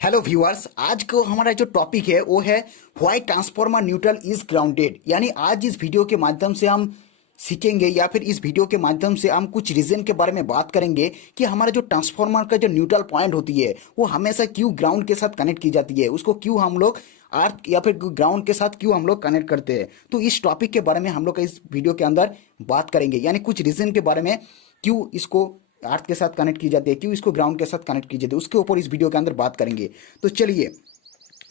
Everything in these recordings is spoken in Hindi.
हेलो व्यूअर्स, आज को हमारा जो टॉपिक है वो है why transformer neutral is grounded. यानी आज इस वीडियो के माध्यम से हम सीखेंगे या फिर इस वीडियो के माध्यम से हम कुछ रीजन के बारे में बात करेंगे कि हमारा जो ट्रांसफार्मर का जो न्यूट्रल पॉइंट होती है वो हमेशा क्यों ग्राउंड के साथ कनेक्ट की जाती है, उसको क्यों हम लोग अर्थ या फिर ग्राउंड के साथ क्यों हम लोग कनेक्ट करते हैं। तो इस टॉपिक के बारे में हम लोग इस वीडियो के अंदर बात करेंगे, यानी कुछ रीजन के बारे में क्यों इसको अर्थ के साथ कनेक्ट की जाती है, क्यों इसको ग्राउंड के साथ कनेक्ट की जाती है, उसके ऊपर इस वीडियो के अंदर बात करेंगे। तो चलिए,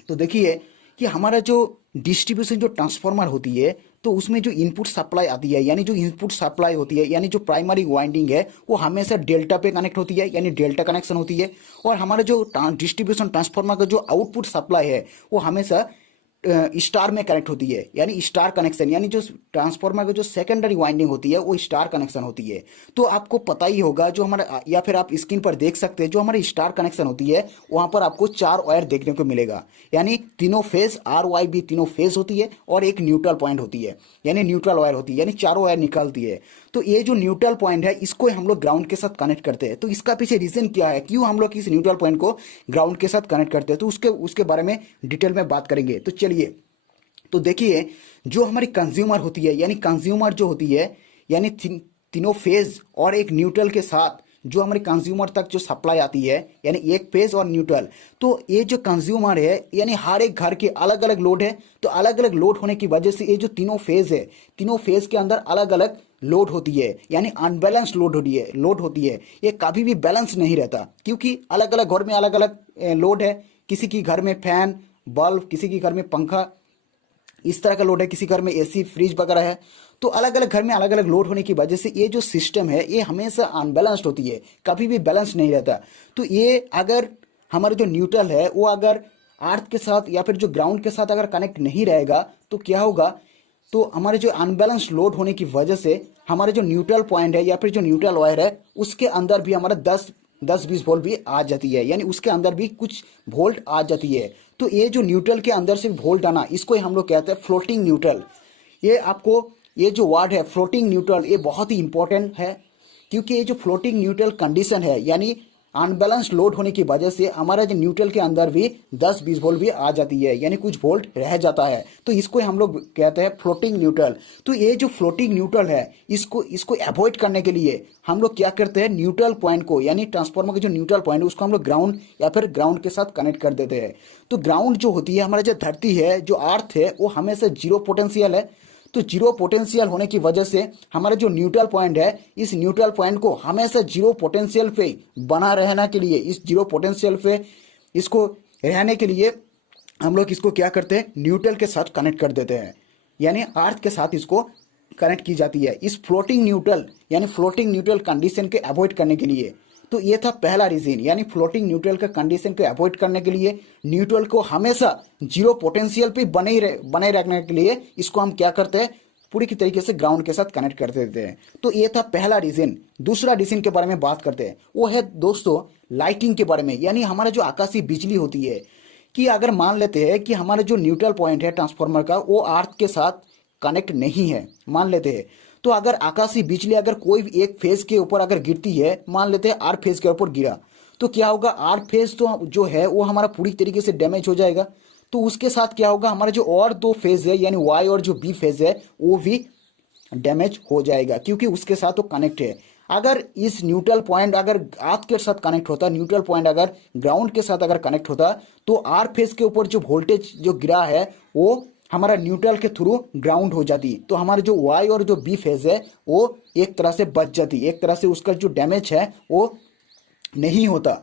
तो देखिए कि हमारा जो डिस्ट्रीब्यूशन जो ट्रांसफार्मर होती है तो उसमें जो इनपुट सप्लाई आती है, यानी जो इनपुट सप्लाई होती है, यानी जो प्राइमरी वाइंडिंग है वो हमेशा डेल्टा पे कनेक्ट होती है, यानी डेल्टा कनेक्शन होती है। और हमारा जो डिस्ट्रीब्यूशन ट्रांसफार्मर का जो आउटपुट सप्लाई है वो हमेशा स्टार में कनेक्ट होती है, यानी स्टार कनेक्शन, यानी जो ट्रांसफार्मर का जो सेकेंडरी वाइंडिंग होती है वो स्टार कनेक्शन होती है। तो आपको पता ही होगा, जो हमारा या फिर आप स्क्रीन पर देख सकते हैं, जो हमारी स्टार कनेक्शन होती है वहां पर आपको 4 वायर देखने को मिलेगा, यानी तीनों फेज RYB तीनों फेज होती है और एक न्यूट्रल पॉइंट होती है, यानी न्यूट्रल वायर होती है, यानी चारों वायर निकलती है। तो ये जो न्यूट्रल पॉइंट है इसको हम लोग ग्राउंड के साथ कनेक्ट करते हैं। तो इसका पीछे रीजन क्या है, क्यों हम लोग इस न्यूट्रल पॉइंट को ग्राउंड के साथ कनेक्ट करते हैं, तो उसके बारे में डिटेल में बात करेंगे। तो चलिए, तो देखिए, जो हमारी कंज्यूमर होती है, यानी कंज्यूमर जो होती है, यानी तीनों फेज और एक न्यूट्रल के साथ जो हमारे कंज्यूमर तक जो सप्लाई आती है, यानी एक फेज और न्यूट्रल। तो ये जो कंज्यूमर है, यानी हर एक घर के अलग अलग लोड है। तो अलग अलग लोड होने की वजह से ये जो तीनों फेज है, तीनों फेज के अंदर अलग अलग लोड होती है, यानी अनबैलेंस लोड होती है। ये कभी भी बैलेंस नहीं रहता, क्योंकि अलग अलग घर में अलग अलग लोड है। किसी की घर में फैन बल्ब, किसी की घर में पंखा, इस तरह का लोड है, किसी घर में AC फ्रिज वगैरह है। तो अलग अलग घर में अलग अलग लोड होने की वजह से ये जो सिस्टम है ये हमेशा अनबैलेंस्ड होती है, कभी भी बैलेंस नहीं रहता। तो ये अगर हमारा जो न्यूट्रल है वो अगर अर्थ के साथ या फिर जो ग्राउंड के साथ अगर कनेक्ट नहीं रहेगा तो क्या होगा, तो हमारे जो अनबैलेंस लोड होने की वजह से हमारे जो न्यूट्रल पॉइंट है या फिर जो न्यूट्रल वायर है उसके अंदर भी हमारा 10-20 वोल्ट भी आ जाती है, यानी उसके अंदर भी कुछ वोल्ट आ जाती है। तो ये जो न्यूट्रल के अंदर से वोल्ट आना, इसको हम लोग कहते हैं फ्लोटिंग न्यूट्रल। ये आपको ये जो वर्ड है फ्लोटिंग न्यूट्रल, ये बहुत ही इंपॉर्टेंट है, क्योंकि ये जो फ्लोटिंग न्यूट्रल कंडीशन है, यानी अनबैलेंस लोड होने की वजह से हमारा जो न्यूट्रल के अंदर भी 10-20 वोल्ट भी आ जाती है, यानी कुछ वोल्ट रह जाता है। तो इसको हम लोग कहते हैं फ्लोटिंग न्यूट्रल। तो ये जो फ्लोटिंग न्यूट्रल है इसको अवॉइड करने के लिए हम लोग क्या करते हैं, न्यूट्रल पॉइंट को, यानी ट्रांसफार्मर का जो न्यूट्रल पॉइंट है उसको हम लोग ग्राउंड या फिर ग्राउंड के साथ कनेक्ट कर देते हैं। तो ग्राउंड जो होती है, हमारा जो धरती है, जो अर्थ है, वो हमेशा जीरो पोटेंशियल है। तो जीरो पोटेंशियल होने की वजह से हमारा जो न्यूट्रल पॉइंट है, इस न्यूट्रल पॉइंट को हमेशा जीरो पोटेंशियल पे बना रहना के लिए, इस जीरो पोटेंशियल पे इसको रहने के लिए हम लोग इसको क्या करते हैं, न्यूट्रल के साथ कनेक्ट कर देते हैं, यानी अर्थ के साथ इसको कनेक्ट की जाती है इस फ्लोटिंग न्यूट्रल, यानी फ्लोटिंग न्यूट्रल कंडीशन के अवॉइड करने के लिए। तो ये था पहला रीजन, यानी फ्लोटिंग न्यूट्रल का कंडीशन को अवॉइड करने के लिए, न्यूट्रल को हमेशा जीरो पोटेंशियल पे बने रखने के लिए इसको हम क्या करते हैं, पूरी की तरीके से ग्राउंड के साथ कनेक्ट कर देते हैं। तो ये था पहला रीजन। दूसरा रीजन के बारे में बात करते हैं, वो है दोस्तों लाइटिंग के बारे में। यानी हमारा जो आकाशीय बिजली होती है, कि अगर मान लेते हैं कि हमारा जो न्यूट्रल पॉइंट है ट्रांसफार्मर का वो अर्थ के साथ कनेक्ट नहीं है, मान लेते हैं, तो अगर आकाशीय बिजली अगर कोई भी एक फेज के ऊपर अगर गिरती है, मान लेते हैं R फेज के ऊपर गिरा, तो क्या होगा, R फेज तो जो है वो हमारा पूरी तरीके से डैमेज हो जाएगा। तो उसके साथ क्या होगा, हमारा जो और 2 फेज है, यानी Y और जो B फेज है, वो भी डैमेज हो जाएगा, क्योंकि उसके साथ वो कनेक्ट है। अगर इस न्यूट्रल पॉइंट अगर अर्थ के साथ कनेक्ट होता, न्यूट्रल पॉइंट अगर ग्राउंड के साथ अगर कनेक्ट होता, तो R फेज के ऊपर जो वोल्टेज जो गिरा है वो हमारा न्यूट्रल के थ्रू ग्राउंड हो जाती। तो हमारे जो Y और जो B फेज है वो एक तरह से बच जाती, एक तरह से उसका जो डैमेज है वो नहीं होता।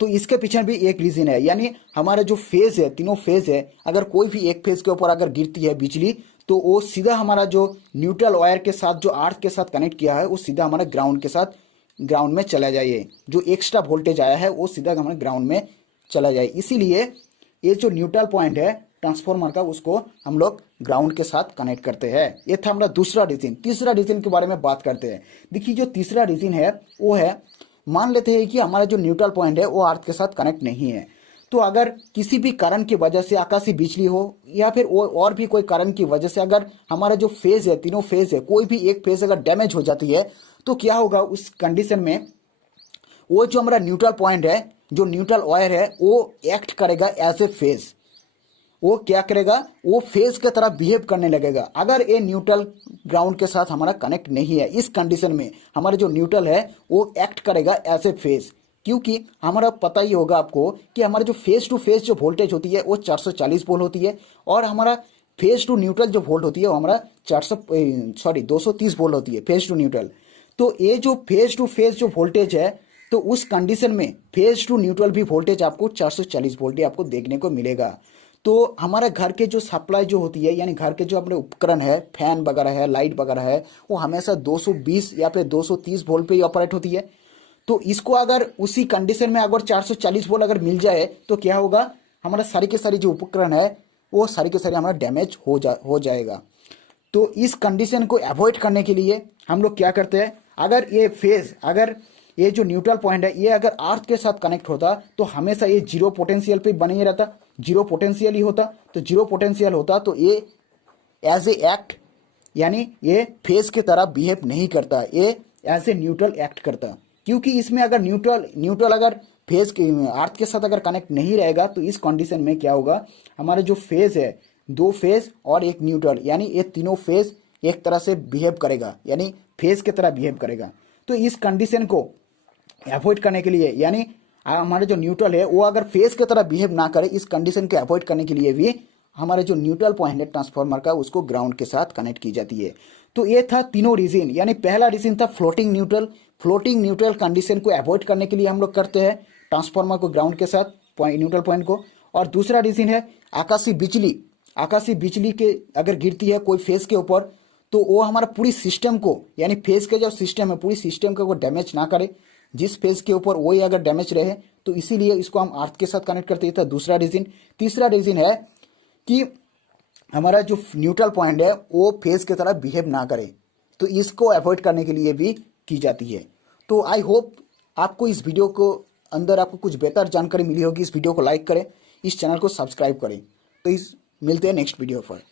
तो इसके पीछे भी एक रीजन है, यानी हमारा जो फेज है, तीनों फेज है, अगर कोई भी एक फेज के ऊपर अगर गिरती है बिजली, तो वो सीधा हमारा जो न्यूट्रल वायर के साथ जो अर्थ के साथ कनेक्ट किया है वो सीधा हमारा ग्राउंड में चला जाए, जो एक्स्ट्रा वोल्टेज आया है वो सीधा हमारे ग्राउंड में चला जाए। इसीलिए ये जो न्यूट्रल पॉइंट है ट्रांसफार्मर का, उसको हम लोग ग्राउंड के साथ कनेक्ट करते हैं। ये था हमारा दूसरा रीजन। तीसरा रीजन के बारे में बात करते हैं। देखिए, जो तीसरा रीजन है वो है, मान लेते हैं कि हमारा जो न्यूट्रल पॉइंट है वो अर्थ के साथ कनेक्ट नहीं है, तो अगर किसी भी कारण की वजह से आकाशीय बिजली हो या फिर और भी कोई कारण की वजह से अगर हमारा जो फेज है, तीनों फेज है, कोई भी एक फेज अगर डैमेज हो जाती है, तो क्या होगा, उस कंडीशन में वो जो हमारा न्यूट्रल पॉइंट है जो न्यूट्रल वायर है वो एक्ट करेगा एज ए फेज। वो क्या करेगा, वो फेज की तरह बिहेव करने लगेगा। अगर ये न्यूट्रल ग्राउंड के साथ हमारा कनेक्ट नहीं है, इस कंडीशन में हमारा जो न्यूट्रल है वो एक्ट करेगा एज ए फेज। क्योंकि हमारा पता ही होगा आपको कि हमारा जो फेज टू फेज जो वोल्टेज होती है वो 440 वोल्ट होती है, और हमारा फेज टू न्यूट्रल जो वोल्ट होती है वो हमारा 230 वोल्ट होती है, फेज टू न्यूट्रल। तो ये जो फेज टू फेज जो वोल्टेज है, तो उस कंडीशन में फेज टू न्यूट्रल भी वोल्टेज आपको 440 वोल्ट ही आपको देखने को मिलेगा। तो हमारे घर के जो सप्लाई जो होती है, यानी घर के जो अपने उपकरण है, फैन वगैरह है, लाइट वगैरह है, वो हमेशा 220 या फिर 230 वोल्ट पे ही ऑपरेट होती है। तो इसको अगर उसी कंडीशन में अगर 440 वोल्ट अगर मिल जाए तो क्या होगा, हमारा सारी के सारी जो उपकरण है वो सारी के सारी हमारा डैमेज हो जाएगा। तो इस कंडीशन को अवॉइड करने के लिए हम लोग क्या करते हैं, अगर ये फेज, अगर ये जो न्यूट्रल पॉइंट है ये अगर अर्थ के साथ कनेक्ट होता तो हमेशा ये जीरो पोटेंशियल पे बने ही रहता, जीरो पोटेंशियल ही होता। तो जीरो पोटेंशियल होता तो ये एज ए एक्ट, यानी ये फेज की तरह बिहेव नहीं करता, ये एज ए न्यूट्रल एक्ट करता। क्योंकि इसमें अगर न्यूट्रल अगर फेज के अर्थ के साथ अगर कनेक्ट नहीं रहेगा तो इस कंडीशन में क्या होगा, हमारा जो फेज है, दो फेज और एक न्यूट्रल, यानी ये तीनों फेज एक तरह से बिहेव करेगा, यानी फेज की तरह बिहेव करेगा। तो इस कंडीशन को अवॉइड करने के लिए, यानी हमारा जो न्यूट्रल है वो अगर फेज की तरह बिहेव ना करे, इस कंडीशन को अवॉइड करने के लिए भी हमारे जो न्यूट्रल पॉइंट है ट्रांसफार्मर का, उसको ग्राउंड के साथ कनेक्ट की जाती है। तो ये था तीनों रीजन, यानी पहला रीजन था floating neutral. Floating neutral condition को अवॉइड करने के लिए हम लोग करते हैं ट्रांसफार्मर को ग्राउंड के साथ न्यूट्रल पॉइंट को। और दूसरा रीजन है आकाशीय बिजली। आकाशीय बिजली के अगर गिरती है कोई फेज के ऊपर तो वो हमारा पूरी सिस्टम को, यानी फेज के जो सिस्टम है पूरी सिस्टम को वो डैमेज ना करे, जिस फेज के ऊपर वही अगर डैमेज रहे, तो इसीलिए इसको हम अर्थ के साथ कनेक्ट करते हैं। दूसरा रीजन। तीसरा रीजन है कि हमारा जो न्यूट्रल पॉइंट है वो फेज की तरह बिहेव ना करे, तो इसको अवॉइड करने के लिए भी की जाती है। तो आई होप आपको इस वीडियो को अंदर आपको कुछ बेहतर जानकारी मिली होगी। इस वीडियो को लाइक करें, इस चैनल को सब्सक्राइब करें। तो मिलते हैं नेक्स्ट वीडियो पर।